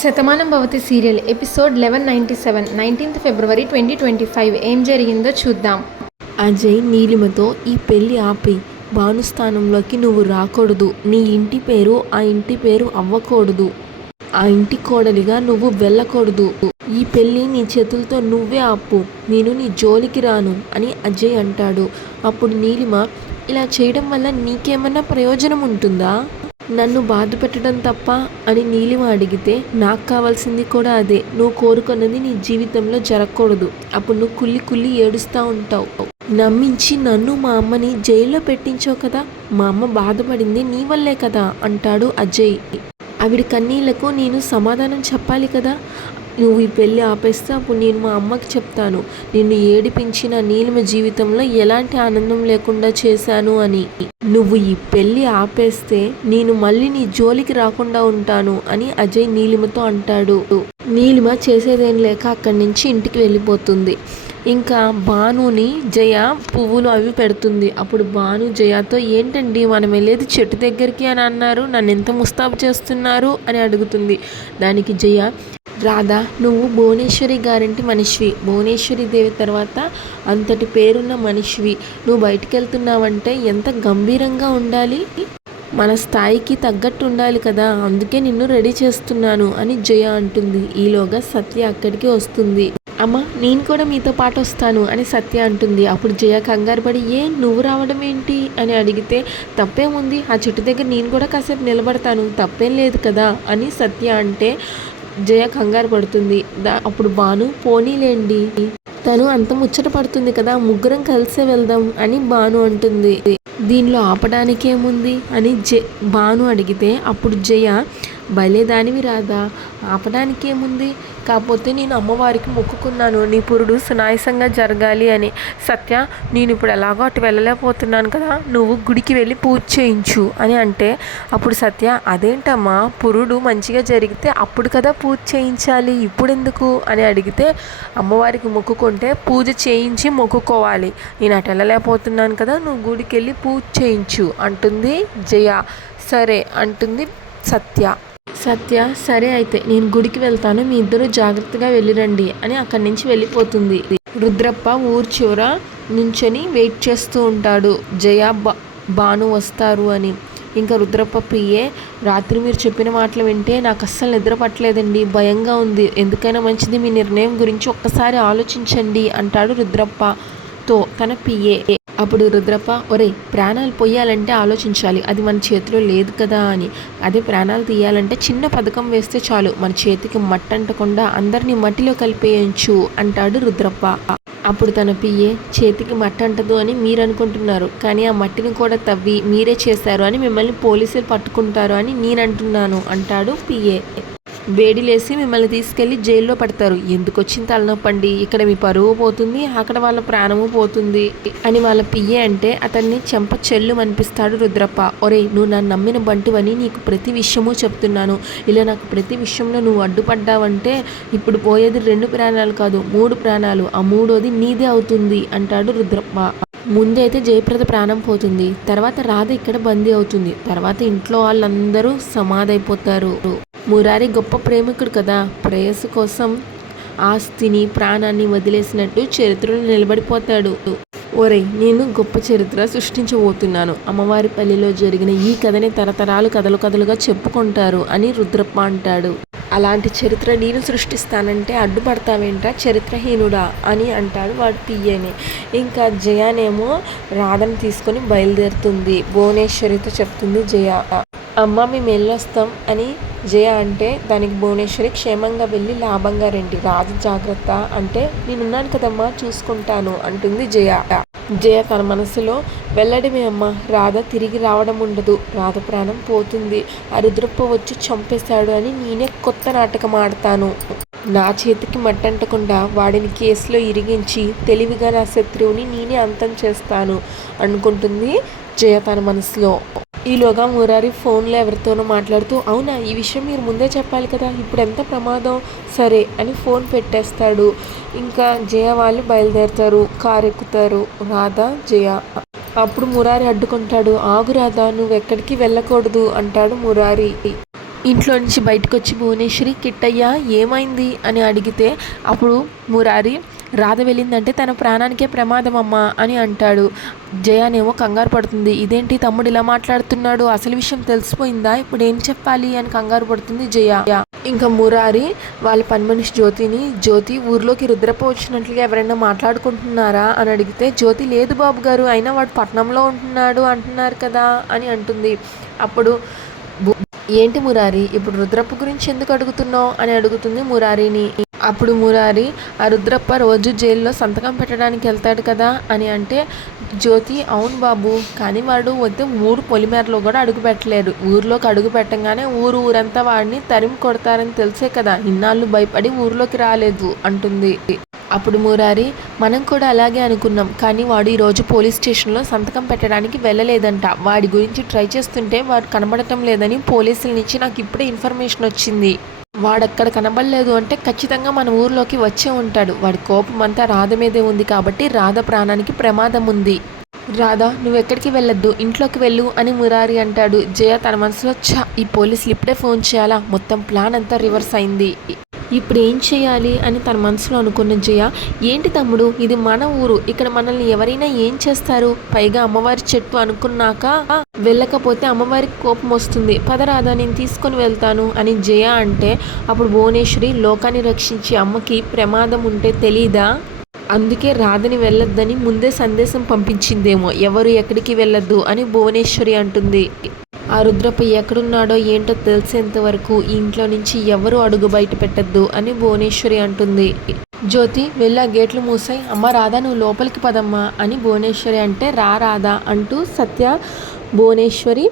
Shatamanam Bhavati serial episode 1197 19th February 2025 ఏం జరిగిందో చూద్దాం. అజయ్ నీలిమతో ఈ పెళ్ళి ఆపి, భాను స్థానంలోకి నువ్వు రాకూడదు, నీ ఇంటి పేరు ఆ ఇంటి పేరు అవ్వకూడదు, ఆ ఇంటి కోడలిగా నువ్వు వెళ్ళకూడదు, ఈ పెళ్ళి నీ చేతులతో నువ్వే ఆపు, నేను నీ జోలికి రాను అని అజయ్ అంటాడు. అప్పుడు నీలిమ, ఇలా చేయడం వల్ల నీకేమన్నా ప్రయోజనం ఉంటుందా, నన్ను బాధ పెట్టడం తప్ప అని నీలిమ అడిగితే, నాకు కావాల్సింది కూడా అదే, నువ్వు కోరుకున్నది నీ జీవితంలో జరగకూడదు, అప్పుడు నువ్వు కుళ్ళి కుళ్ళి ఏడుస్తూ ఉంటావు, నమ్మించి నన్ను మా అమ్మని జైల్లో పెట్టించావు కదా, మా అమ్మ బాధపడింది నీ వల్లే కదా అంటాడు అజయ్. ఆవిడ కన్నీళ్లకు నేను సమాధానం చెప్పాలి కదా, నువ్వు ఈ పెళ్ళి ఆపేస్తే అప్పుడు నేను మా అమ్మకి చెప్తాను, నిన్ను ఏడిపించిన నీలిమ జీవితంలో ఎలాంటి ఆనందం లేకుండా చేశాను అని, నువ్వు ఈ పెళ్ళి ఆపేస్తే నేను మళ్ళీ నీ జోలికి రాకుండా ఉంటాను అని అజయ్ నీలిమతో అంటాడు. నీలిమ చేసేదేం లేక అక్కడి నుంచి ఇంటికి వెళ్ళిపోతుంది. ఇంకా భానుని జయ పువ్వులు అవి పెడుతుంది. అప్పుడు భాను జయతో, ఏంటండి మనం వెళ్ళేది చెట్టు దగ్గరికి అని అన్నారు, నన్ను ఎంత ముస్తాబు చేస్తున్నారు అని అడుగుతుంది. దానికి జయ, రాధా నువ్వు భువనేశ్వరి గారింటి మనిషివి, భువనేశ్వరి దేవి తర్వాత అంతటి పేరున్న మనిషివి, నువ్వు బయటికి వెళ్తున్నావంటే ఎంత గంభీరంగా ఉండాలి, మన స్థాయికి తగ్గట్టు ఉండాలి కదా, అందుకే నిన్ను రెడీ చేస్తున్నాను అని జయ అంటుంది. ఈలోగా సత్య అక్కడికి వస్తుంది. అమ్మ నేను కూడా మీతో పాటు వస్తాను అని సత్య అంటుంది. అప్పుడు జయ కంగారు పడి, నువ్వు రావడం ఏంటి అని అడిగితే, తప్పేముంది, ఆ చెట్టు దగ్గర నేను కూడా కాసేపు నిలబడతాను, తప్పేం లేదు కదా అని సత్య అంటే జయ కంగారు పడుతుంది. అప్పుడు భాను, పోనీలేండి, తను అంత ముచ్చట పడుతుంది కదా, ముగ్గురం కలిసే వెళ్దాం అని భాను అంటుంది. దీనిలో ఆపడానికేముంది అని భాను అడిగితే, అప్పుడు జయ, భలేదానివి రాదా, ఆపడానికేముంది, కాకపోతే నేను అమ్మవారికి మొక్కుకున్నాను నీ పురుడు సునాయసంగా జరగాలి అని, సత్య నేను ఇప్పుడు ఎలాగో అటు వెళ్ళలేకపోతున్నాను కదా, నువ్వు గుడికి వెళ్ళి పూజ చేయించు అని అంటే, అప్పుడు సత్య, అదేంటమ్మా, పురుడు మంచిగా జరిగితే అప్పుడు కదా పూజ చేయించాలి, ఇప్పుడు ఎందుకు అని అడిగితే, అమ్మవారికి మొక్కుకుంటే పూజ చేయించి మొక్కుకోవాలి, నేను అటు వెళ్ళలేకపోతున్నాను కదా, నువ్వు గుడికి వెళ్ళి పూజ చేయించు అంటుంది జయ. సరే అంటుంది సత్య. సత్య, సరే అయితే నేను గుడికి వెళ్తాను, మీ ఇద్దరు జాగ్రత్తగా వెళ్ళిరండి అని అక్కడి నుంచి వెళ్ళిపోతుంది. రుద్రప్ప ఊరు చివర నుంచొని వెయిట్ చేస్తూ ఉంటాడు, జయ భాను వస్తారు అని. ఇంకా రుద్రప్ప పిఏ, రాత్రి మీరు చెప్పిన మాటలు వింటే నాకు అస్సలు నిద్ర పట్టలేదండి, భయంగా ఉంది, ఎందుకైనా మంచిది మీ నిర్ణయం గురించి ఒక్కసారి ఆలోచించండి అంటాడు రుద్రప్పతో తన పిఏ. అప్పుడు రుద్రప్ప, ఒరే ప్రాణాలు పొయ్యాలంటే ఆలోచించాలి, అది మన చేతిలో లేదు కదా అని, అదే ప్రాణాలు తీయాలంటే చిన్న పథకం వేస్తే చాలు, మన చేతికి మట్టి అంటకుండా అందరినీ మట్టిలో కలిపేయచ్చు అంటాడు రుద్రప్ప. అప్పుడు తన పిఏ, చేతికి మట్టి అంటదు అని మీరు అనుకుంటున్నారు, కానీ ఆ మట్టిని కూడా తవ్వి మీరే చేశారు అని మిమ్మల్ని పోలీసులు పట్టుకుంటారు అని నేను అంటున్నాను అంటాడు పిఏ. వేడిలేసి మిమ్మల్ని తీసుకెళ్లి జైల్లో పడతారు, ఎందుకు వచ్చిన తలనొప్పండి, ఇక్కడ మీ పరువు పోతుంది, అక్కడ వాళ్ళ ప్రాణము పోతుంది అని వాళ్ళ పియ్యే అంటే, అతన్ని చెంప చెల్లు అనిపిస్తాడు రుద్రప్ప. ఒరే నువ్వు నన్ను నమ్మిన బంటివని నీకు ప్రతి విషయము చెప్తున్నాను, ఇలా నాకు ప్రతి విషయంలో నువ్వు అడ్డుపడ్డావంటే ఇప్పుడు పోయేది 2 ప్రాణాలు కాదు 3 ప్రాణాలు, ఆ 3వది నీదే అవుతుంది అంటాడు రుద్రప్ప. ముందైతే జయప్రద ప్రాణం పోతుంది, తర్వాత రాధ ఇక్కడ బందీ అవుతుంది, తర్వాత ఇంట్లో వాళ్ళందరూ సమాధైపోతారు. మురారి గొప్ప ప్రేమికుడు కదా, ప్రేయసు కోసం ఆస్తిని ప్రాణాన్ని వదిలేసినట్టు చరిత్రలో నిలబడిపోతాడు. ఒరే నేను గొప్ప చరిత్ర సృష్టించబోతున్నాను, అమ్మవారి పల్లిలో జరిగిన ఈ కథని తరతరాలు కథలుగా చెప్పుకుంటారు అని రుద్రప్ప అంటాడు. అలాంటి చరిత్ర నేను సృష్టిస్తానంటే అడ్డుపడతావేంట్రా చరిత్రహీనుడా అని అంటాడు వాడు పియ్యని. ఇంకా జయానేమో రాధను తీసుకొని బయలుదేరుతుంది. భువనేశ్వరితో చెప్తుంది జయ, అమ్మ మేము వెళ్ళొస్తాం అని జయ అంటే, దానికి భువనేశ్వరి, క్షేమంగా వెళ్ళి లాభంగా రండి, రాజు జాగ్రత్త అంటే, నేనున్నాను కదమ్మా చూసుకుంటాను అంటుంది జయ. జయ తన మనసులో, వెళ్ళడమే అమ్మ, రాధ తిరిగి రావడం ఉండదు, రాధ ప్రాణం పోతుంది, ఆ రుద్రప్ప వచ్చి చంపేశాడు అని నేనే కొత్త నాటకం ఆడతాను, నా చేతికి మట్టంటకుండా వాడిని కేసులో ఇరిగించి తెలివిగా నా శత్రువుని నేనే అంతం చేస్తాను అనుకుంటుంది జయ తన మనసులో. ఈలోగా మురారి ఫోన్లో ఎవరితోనో మాట్లాడుతూ, అవునా ఈ విషయం మీరు ముందే చెప్పాలి కదా, ఇప్పుడు ఎంత ప్రమాదం, సరే అని ఫోన్ పెట్టేస్తాడు. ఇంకా జయ వాళ్ళు బయలుదేరుతారు, కారు ఎక్కుతారు రాధ జయ. అప్పుడు మురారి అడ్డుకుంటాడు, ఆగు రాధా నువ్వు ఎక్కడికి వెళ్ళకూడదు అంటాడు మురారి. ఇంట్లో నుంచి బయటకు వచ్చి భువనేశ్వరి కిట్టయ్య ఏమైంది అని అడిగితే అప్పుడు మురారి రాధ వెళ్ళిందంటే తన ప్రాణానికే ప్రమాదం అమ్మా అని అంటాడు. జయానేమో కంగారు పడుతుంది. ఇదేంటి తమ్ముడు ఇలా మాట్లాడుతున్నాడు, అసలు విషయం తెలిసిపోయిందా, ఇప్పుడు ఏం చెప్పాలి అని కంగారు పడుతుంది జయ. ఇంకా మురారి వాళ్ళ పని మనిషి జ్యోతి ఊర్లోకి రుద్రప్ప వచ్చినట్లుగా ఎవరైనా మాట్లాడుకుంటున్నారా అని అడిగితే జ్యోతి లేదు బాబు గారు, అయినా వాడు పట్నంలో ఉంటున్నాడు అంటున్నారు కదా అని అంటుంది. అప్పుడు ఏంటి మురారి ఇప్పుడు రుద్రప్ప గురించి ఎందుకు అడుగుతున్నావు అని అడుగుతుంది మురారిని. అప్పుడు మురారి ఆ రుద్రప్ప రోజు జైల్లో సంతకం పెట్టడానికి వెళ్తాడు కదా అని అంటే జ్యోతి అవును బాబు, కానీ వాడు వద్ద ఊరు పొలిమేరలో కూడా అడుగు పెట్టలేడు. ఊర్లోకి అడుగు పెట్టంగానే ఊరంతా వాడిని తరిమి కొడతారని తెలిసే కదా ఇన్నాళ్ళు భయపడి ఊర్లోకి రాలేదు అంటుంది. అప్పుడు మురారి మనం కూడా అలాగే అనుకున్నాం, కానీ వాడు ఈరోజు పోలీస్ స్టేషన్లో సంతకం పెట్టడానికి వెళ్ళలేదంట. వాడి గురించి ట్రై చేస్తుంటే వాడు కనబడటం లేదని పోలీసుల నుంచి నాకు ఇప్పుడే ఇన్ఫర్మేషన్ వచ్చింది. వాడక్కడ కనబడలేదు అంటే ఖచ్చితంగా మన ఊర్లోకి వచ్చే ఉంటాడు. వాడి కోపం అంతా రాధ మీదే ఉంది కాబట్టి రాధ ప్రాణానికి ప్రమాదం ఉంది. రాధా నువ్వెక్కడికి వెళ్ళొద్దు, ఇంట్లోకి వెళ్ళు అని మురారి అంటాడు. జయ తన మనసులో ఈ పోలీసులు ఇప్పుడే ఫోన్ చేయాలా, మొత్తం ప్లాన్ అంతా రివర్స్ అయింది, ఇప్పుడు ఏం చేయాలి అని తన మనసులో అనుకున్న జయ ఏంటి తమ్ముడు ఇది మన ఊరు, ఇక్కడ మనల్ని ఎవరైనా ఏం చేస్తారు, పైగా అమ్మవారి చెట్టు అనుకున్నాక వెళ్ళకపోతే అమ్మవారికి కోపం వస్తుంది, పదరాధా నేను తీసుకొని వెళ్తాను అని జయ అంటే అప్పుడు భువనేశ్వరి లోకాన్ని రక్షించి అమ్మకి ప్రమాదం ఉంటే తెలీదా, అందుకే రాధని వెళ్ళొద్దని ముందే సందేశం పంపించిందేమో, ఎవరు ఎక్కడికి వెళ్ళొద్దు అని భువనేశ్వరి అంటుంది. ఆ రుద్రప్ప ఎక్కడున్నాడో ఏంటో తెలిసేంత వరకు ఈ ఇంట్లో నుంచి ఎవరు అడుగు బయట పెట్టద్దు అని భువనేశ్వరి అంటుంది. జ్యోతి వెళ్ళా గేట్లు మూసాయి, అమ్మ రాధా నువ్వు లోపలికి పదమ్మా అని భువనేశ్వరి అంటే రాధా అంటూ సత్య భువనేశ్వరి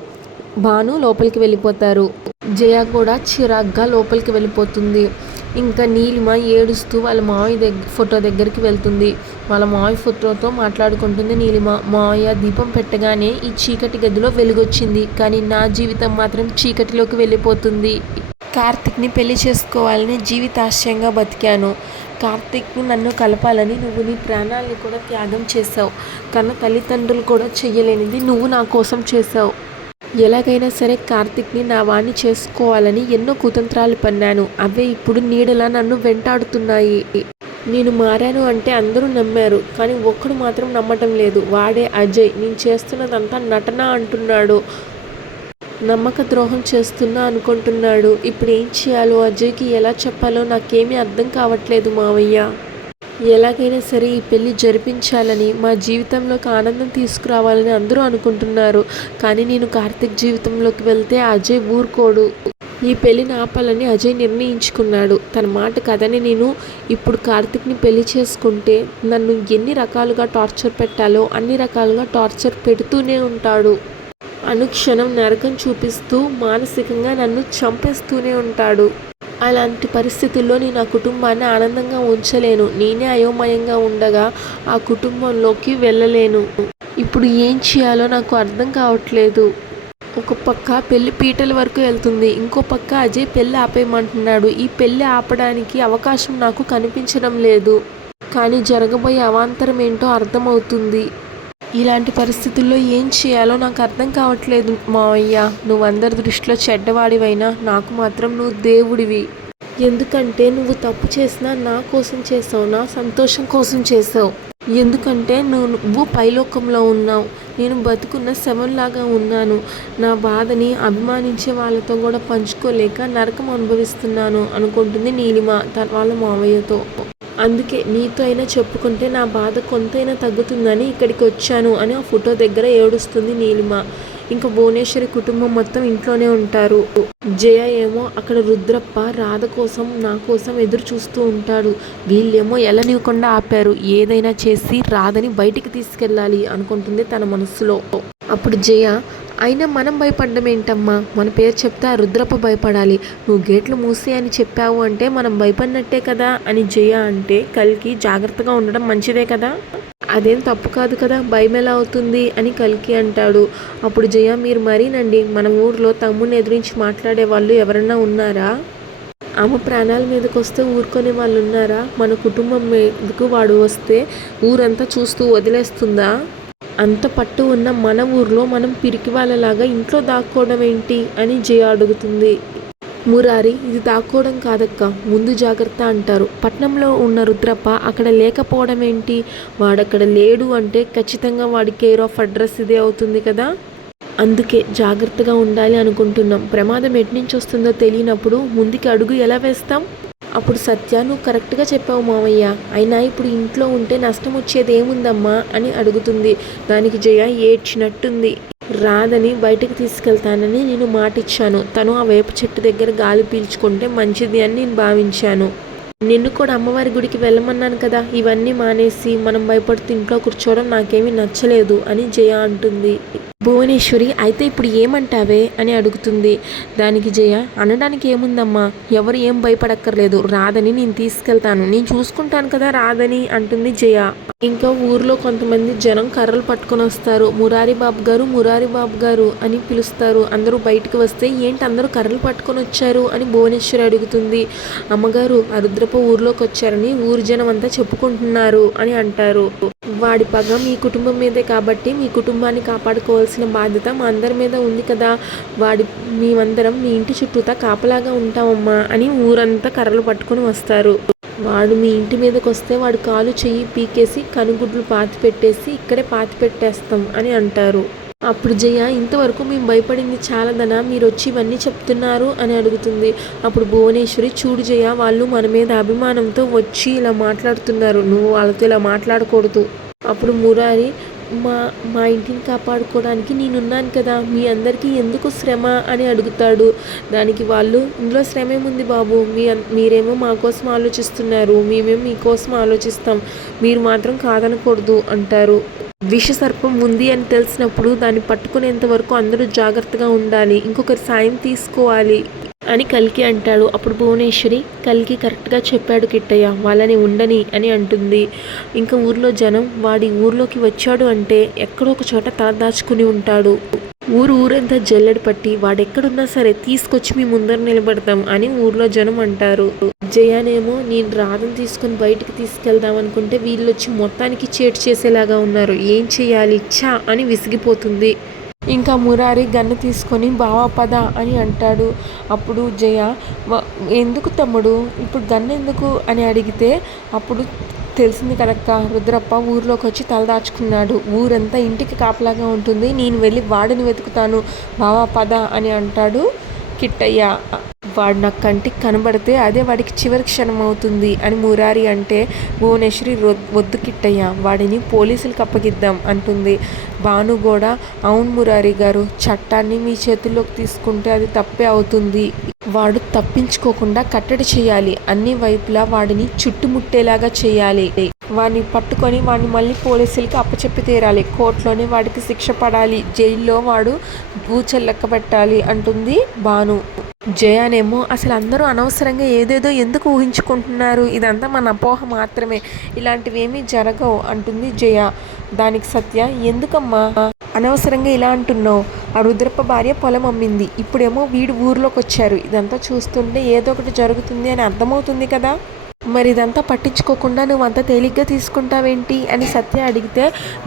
భాను లోపలికి వెళ్ళిపోతారు. జయ కూడా చిరాగ్గా లోపలికి వెళ్ళిపోతుంది. ఇంకా నీలిమ ఏడుస్తూ వాళ్ళ మావయ్య ఫోటో దగ్గరికి వెళ్తుంది. వాళ్ళ మావయ్య ఫోటోతో మాట్లాడుకుంటుంది నీలిమ. మావయ్య దీపం పెట్టగానే ఈ చీకటి గదిలో వెలుగొచ్చింది, కానీ నా జీవితం మాత్రం చీకటిలోకి వెళ్ళిపోతుంది. కార్తిక్ని పెళ్లి చేసుకోవాలని జీవితాశయంగా బతికాను. కార్తిక్ను నన్ను కలపాలని నువ్వు నీ ప్రాణాలని కూడా త్యాగం చేసావు, కన్న తల్లిదండ్రులు కూడా చెయ్యలేనిది నువ్వు నా కోసం చేసావు. ఎలాగైనా సరే కార్తిక్ని నా వాణ్ణి చేసుకోవాలని ఎన్నో కుతంత్రాలు పన్నాను, అవే ఇప్పుడు నీడలా నన్ను వెంటాడుతున్నాయి. నేను మారాను అంటే అందరూ నమ్మారు, కానీ ఒక్కడు మాత్రం నమ్మటం లేదు, వాడే అజయ్. నేను చేస్తున్నదంతా నటన అంటున్నాడు, నమ్మక ద్రోహం చేస్తున్నా అనుకుంటున్నాడు. ఇప్పుడు ఏం చేయాలో అజయ్కి ఎలా చెప్పాలో నాకేమీ అర్థం కావట్లేదు మావయ్య. ఎలాగైనా సరే ఈ పెళ్ళి జరిపించాలని, మా జీవితంలోకి ఆనందం తీసుకురావాలని అందరూ అనుకుంటున్నారు, కానీ నేను కార్తిక్ జీవితంలోకి వెళ్తే అజయ్ ఊరుకోడు. ఈ పెళ్ళిని ఆపాలని అజయ్ నిర్ణయించుకున్నాడు. తన మాట కదని నేను ఇప్పుడు కార్తిక్ని పెళ్లి చేసుకుంటే నన్ను ఎన్ని రకాలుగా టార్చర్ పెట్టాలో అన్ని రకాలుగా టార్చర్ పెడుతూనే ఉంటాడు. అనుక్షణం నరకం చూపిస్తూ మానసికంగా నన్ను చంపేస్తూనే ఉంటాడు. అలాంటి పరిస్థితుల్లో నేను ఆ కుటుంబాన్ని ఆనందంగా ఉంచలేను. నేనే అయోమయంగా ఉండగా ఆ కుటుంబంలోకి వెళ్ళలేను. ఇప్పుడు ఏం చేయాలో నాకు అర్థం కావట్లేదు. ఒక పక్క పెళ్లి పీటల వరకు వెళ్తుంది, ఇంకో పక్క అజయ్ పెళ్ళి ఆపేయమంటున్నాడు. ఈ పెళ్ళి ఆపడానికి అవకాశం నాకు కనిపించడం లేదు, కానీ జరగబోయే అవాంతరం ఏంటో అర్థమవుతుంది. ఇలాంటి పరిస్థితుల్లో ఏం చేయాలో నాకు అర్థం కావట్లేదు మావయ్య. నువ్వు అందరి దృష్టిలో చెడ్డవాడివైనా నాకు మాత్రం నువ్వు దేవుడివి. ఎందుకంటే నువ్వు తప్పు చేసినా నా కోసం చేసావు, నా సంతోషం కోసం చేసావు. ఎందుకంటే నువ్వు పైలోకంలో ఉన్నావు, నేను బతుకున్న శవంలాగా ఉన్నాను. నా బాధని అభిమానించే వాళ్ళతో కూడా పంచుకోలేక నరకం అనుభవిస్తున్నాను అనుకుంటుంది నీలిమ వాళ్ళ మావయ్యతో. అందుకే నీతో అయినా చెప్పుకుంటే నా బాధ కొంతైనా తగ్గుతుందని ఇక్కడికి వచ్చాను అని ఆ ఫోటో దగ్గర ఏడుస్తుంది నీలిమ. ఇంకా భువనేశ్వరి కుటుంబం మొత్తం ఇంట్లోనే ఉంటారు. జయ ఏమో అక్కడ రుద్రప్ప రాధ కోసం నా కోసం ఎదురు చూస్తూ ఉంటాడు. వీళ్ళేమో ఎల్లనివ్వకుండా ఆపారు, ఏదైనా చేసి రాధని బయటికి తీసుకెళ్ళాలి అనుకుంటుంది తన మనసులో. అప్పుడు జయ అయినా మనం భయపడ్డం ఏంటమ్మా, మన పేరు చెప్తే ఆ రుద్రప్ప భయపడాలి, నువ్వు గేట్లు మూసి అని చెప్పావు అంటే మనం భయపడినట్టే కదా అని జయ అంటే కల్కి జాగ్రత్తగా ఉండడం మంచిదే కదా, అదేం తప్పు కాదు కదా, భయం ఎలా అవుతుంది అని కల్కి అంటాడు. అప్పుడు జయ మీరు మరీనండి, మన ఊర్లో తమ్ముడిని ఎదురించి మాట్లాడే వాళ్ళు ఎవరన్నా ఉన్నారా, అమ్మ ప్రాణాల మీదకి వస్తే ఊరుకునే వాళ్ళు ఉన్నారా, మన కుటుంబం మీదకు వాడు వస్తే ఊరంతా చూస్తూ వదిలేస్తుందా, అంత పట్టు ఉన్న మన ఊర్లో మనం పిరికి వాళ్ళలాగా ఇంట్లో దాక్కోవడం ఏంటి అని జయ అడుగుతుంది. మురారి, ఇది దాక్కోవడం కాదక్క, ముందు జాగ్రత్త అంటారు. పట్నంలో ఉన్న రుద్రప్ప అక్కడ లేకపోవడం ఏంటి? వాడక్కడ లేడు అంటే ఖచ్చితంగా వాడి కేర్ ఆఫ్ అడ్రస్ ఇదే అవుతుంది కదా. అందుకే జాగ్రత్తగా ఉండాలి అనుకుంటున్నాం. ప్రమాదం ఎట్నుంచి వస్తుందో తెలియనప్పుడు ముందుకి అడుగు ఎలా వేస్తాం? అప్పుడు సత్య, నువ్వు కరెక్ట్గా చెప్పావు మావయ్య, అయినా ఇప్పుడు ఇంట్లో ఉంటే నష్టం వచ్చేది ఏముందమ్మా అని అడుగుతుంది. దానికి జయ ఏడ్చినట్టుంది. రాదని బయటకు తీసుకెళ్తానని నేను మాటిచ్చాను. తను ఆ వేప చెట్టు దగ్గర గాలి పీల్చుకుంటే మంచిది అని నేను భావించాను. నిన్ను కూడా అమ్మవారి గుడికి వెళ్ళమన్నాను కదా. ఇవన్నీ మానేసి మనం భయపడుతూ ఇంట్లో కూర్చోవడం నాకేమీ నచ్చలేదు అని జయ అంటుంది. భువనేశ్వరి, అయితే ఇప్పుడు ఏమంటావే అని అడుగుతుంది. దానికి జయ, అనడానికి ఏముందమ్మా, ఎవరు ఏం భయపడక్కర్లేదు. రాదని నేను తీసుకెళ్తాను, నేను చూసుకుంటాను కదా రాదని అంటుంది జయ. ఇంకా ఊర్లో కొంతమంది జనం కర్రలు పట్టుకొని వస్తారు. మురారి బాబు గారు, మురారి బాబు గారు అని పిలుస్తారు. అందరూ బయటకు వస్తే, ఏంటి అందరూ కర్రలు పట్టుకొని వచ్చారు అని భువనేశ్వరి అడుగుతుంది. అమ్మగారు, ఆ రుద్రప్ప ఊర్లోకి వచ్చారని ఊరు జనం అంతా చెప్పుకుంటున్నారు అని అంటారు. వాడి పగ మీ కుటుంబం మీదే కాబట్టి మీ కుటుంబాన్ని కాపాడుకోవాల్సిన బాధ్యత మా అందరి మీద ఉంది కదా. మేమందరం మీ ఇంటి చుట్టూతా కాపలాగా ఉంటామమ్మా అని ఊరంతా కర్రలు పట్టుకొని వస్తారు. వాడు మీ ఇంటి మీదకి వస్తే వాడు కాలు చెయ్యి పీకేసి కనుగుడ్లు పాతి పెట్టేసి ఇక్కడే పాతి పెట్టేస్తాం అని అంటారు. అప్పుడు జయ, ఇంతవరకు మేము భయపడింది చాలదనా, మీరు వచ్చి ఇవన్నీ చెప్తున్నారు అని అడుగుతుంది. అప్పుడు భువనేశ్వరి, చూడు జయ, వాళ్ళు మన మీద అభిమానంతో వచ్చి ఇలా మాట్లాడుతున్నారు, నువ్వు వాళ్ళతో ఇలా మాట్లాడకూడదు. అప్పుడు మురారి, మా ఇంటిని కాపాడుకోవడానికి నేనున్నాను కదా, మీ అందరికీ ఎందుకు శ్రమ అని అడుగుతాడు. దానికి వాళ్ళు, ఇందులో శ్రమ ఏముంది బాబు, మీరేమో మా కోసం ఆలోచిస్తున్నారు, మేమేమో మీకోసం ఆలోచిస్తాం, మీరు మాత్రం కాదనకూడదు అంటారు. విషసర్పం ఉంది అని తెలిసినప్పుడు దాన్ని పట్టుకునేంత వరకు అందరూ జాగ్రత్తగా ఉండాలి, ఇంకొకరి సాయం తీసుకోవాలి అని కల్కి అంటాడు. అప్పుడు భువనేశ్వరి, కల్కి కరెక్ట్గా చెప్పాడు కిట్టయ్య, వాళ్ళని ఉండని అని అంటుంది. ఇంకా ఊర్లో జనం, వాడి ఊర్లోకి వచ్చాడు అంటే ఎక్కడో ఒక చోట తల దాచుకుని ఉంటాడు. ఊరంతా జల్లెడ పట్టి వాడెక్కడున్నా సరే తీసుకొచ్చి మీ ముందర నిలబడతాం అని ఊర్లో జనం అంటారు. జయానేమో, నేను రాధను తీసుకొని బయటికి తీసుకెళ్దాం అనుకుంటే వీళ్ళొచ్చి మొత్తానికి చేటు చేసేలాగా ఉన్నారు, ఏం చేయాలి ఛా అని విసిగిపోతుంది. ఇంకా మురారి గన్ను తీసుకొని బావా పద అని అంటాడు. అప్పుడు జయ, ఎందుకు తమ్ముడు ఇప్పుడు గన్ను ఎందుకు అని అడిగితే, అప్పుడు తెలిసింది కదక్క, రుద్రప్ప ఊర్లోకి వచ్చి తలదాచుకున్నాడు, ఊరంతా ఇంటికి కాపలాగా ఉంటుంది, నేను వెళ్ళి వాడిని వెతుకుతాను, బావా పద అని అంటాడు కిట్టయ్య. వాడు నా కంటికి కనబడితే అదే వాడికి చివరి క్షణం అవుతుంది అని మురారి అంటే, భువనేశ్వరి, వద్దు కిట్టయ్య, వాడిని పోలీసులకు అప్పగిద్దాం అంటుంది. భాను కూడా, అవును మురారి గారు, చట్టాన్ని మీ చేతుల్లోకి తీసుకుంటే అది తప్పే అవుతుంది, వాడు తప్పించుకోకుండా కట్టడి చేయాలి, అన్ని వైపులా వాడిని చుట్టుముట్టేలాగా చేయాలి, వాడిని పట్టుకొని వాడిని మళ్ళీ పోలీసులకి అప్పచెప్పి తీరాలి, కోర్టులోనే వాడికి శిక్ష పడాలి, జైల్లో వాడు బూచలు లెక్క పెట్టాలి అంటుంది భాను. జయానేమో, అసలు అందరూ అనవసరంగా ఏదేదో ఎందుకు ఊహించుకుంటున్నారు, ఇదంతా మన అపోహ మాత్రమే, ఇలాంటివి ఏమీ జరగవు అంటుంది జయ. దానికి సత్య, ఎందుకమ్మా అనవసరంగా ఇలా అంటున్నావు, ఆ రుద్రప్ప భార్య పొలం అమ్మింది, ఇప్పుడేమో వీడు ఊర్లోకి వచ్చారు, ఇదంతా చూస్తుంటే ఏదో ఒకటి జరుగుతుంది అని అర్థమవుతుంది కదా, మరి ఇదంతా పట్టించుకోకుండా నువ్వు అంత తేలిగ్గా తీసుకుంటావేంటి అని సత్య అడిగితే,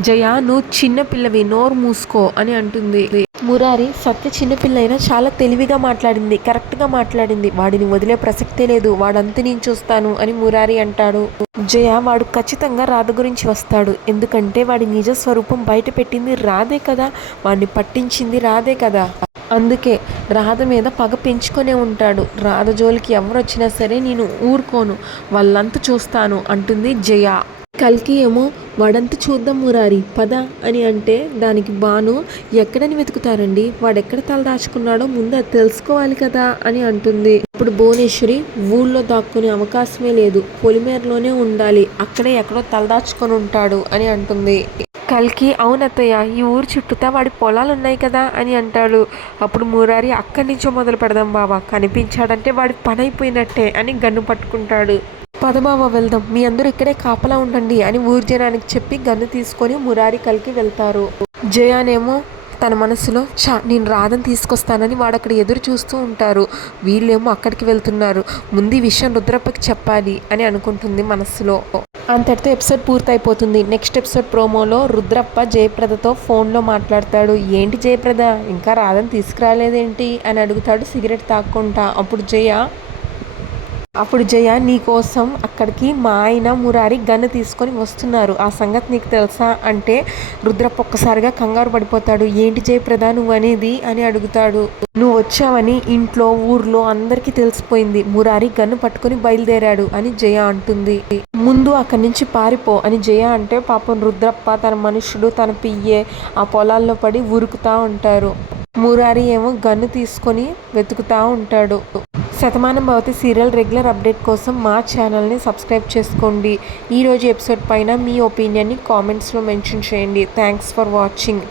జయ, నువ్వు చిన్నపిల్లవి, నోరు మూసుకో అని అంటుంది. మురారి, సత్య చిన్నపిల్ల అయినా చాలా తెలివిగా మాట్లాడింది, కరెక్ట్గా మాట్లాడింది, వాడిని వదిలే ప్రసక్తే లేదు, వాడంతా నేను చూస్తాను అని మురారి అంటాడు. జయ, వాడు ఖచ్చితంగా రాధ గురించి వస్తాడు, ఎందుకంటే వాడి నిజ స్వరూపం బయట పెట్టింది రాధే కదా, వాడిని పట్టించింది రాధే కదా, అందుకే రాధ మీద పగ పెంచుకొనే ఉంటాడు, రాధ జోలికి ఎవరు వచ్చినా సరే నేను ఊరుకోను, వాళ్ళంతా చూస్తాను అంటుంది జయ. కల్కి ఏమో, వాడంతా చూద్దాం మురారి పద అని అంటే, దానికి భాను, ఎక్కడని వెతుకుతారండి, వాడెక్కడ తల దాచుకున్నాడో ముందు అది తెలుసుకోవాలి కదా అని అంటుంది. ఇప్పుడు భువనేశ్వరి, ఊళ్ళో దాక్కునే అవకాశమే లేదు, పొలిమేరలోనే ఉండాలి, అక్కడే ఎక్కడో తలదాచుకొని ఉంటాడు అని అంటుంది. కల్కి, అవునత్తయ్య, ఈ ఊరు చుట్టూతా వాడి పొలాలు ఉన్నాయి కదా అని అంటాడు. అప్పుడు మురారి, అక్కడి నుంచో మొదలు పెడదాం బావా, కనిపించాడంటే వాడి పని అయిపోయినట్టే అని గన్ను పట్టుకుంటాడు. పద బావ వెళ్దాం, మీ అందరూ ఇక్కడే కాపలా ఉండండి అని ఊరు జనానికి చెప్పి గన్ను తీసుకొని మురారి కల్కి వెళ్తారు. జయానేమో తన మనసులో, నేను రాధను తీసుకొస్తానని వాడు అక్కడ ఎదురు చూస్తూ ఉంటారు, వీళ్ళేమో అక్కడికి వెళ్తున్నారు, ముందు ఈ విషయం రుద్రప్పకి చెప్పాలి అని అనుకుంటుంది మనస్సులో. అంతటితో ఎపిసోడ్ పూర్తయిపోతుంది. నెక్స్ట్ ఎపిసోడ్ ప్రోమోలో రుద్రప్ప జయప్రదతో ఫోన్లో మాట్లాడతాడు. ఏంటి జయప్రద ఇంకా రాధని తీసుకురాలేదేంటి అని అడుగుతాడు సిగరెట్ తాక్కుంటా. అప్పుడు జయ నీకోసం అక్కడికి మా ఆయన మురారి గన్ను తీసుకొని వస్తున్నారు, ఆ సంగతి నీకు తెలుసా అంటే రుద్రప్ప ఒక్కసారిగా కంగారు పడిపోతాడు. ఏంటి జయప్రద నువ్వు అనేది అని అడుగుతాడు. నువ్వు వచ్చావని ఇంట్లో ఊర్లో అందరికీ తెలిసిపోయింది, మురారి గన్ను పట్టుకొని బయలుదేరాడు అని జయ అంటుంది. ముందు అక్కడి నుంచి పారిపో అని జయ అంటే పాపం రుద్రప్ప తన మనుషుడు తన పియ్యే ఆ పొలాల్లో పడి ఉరుకుతా ఉంటారు. మురారి ఏమో గన్ను తీసుకొని వెతుకుతూ ఉంటాడు. Shatamanam Bhavati serial regular update కోసం మా ఛానల్ని సబ్స్క్రైబ్ చేసుకోండి. ఈరోజు ఎపిసోడ్ పైన మీ ఒపీనియన్ని కామెంట్స్లో మెన్షన్ చేయండి. Thanks for watching.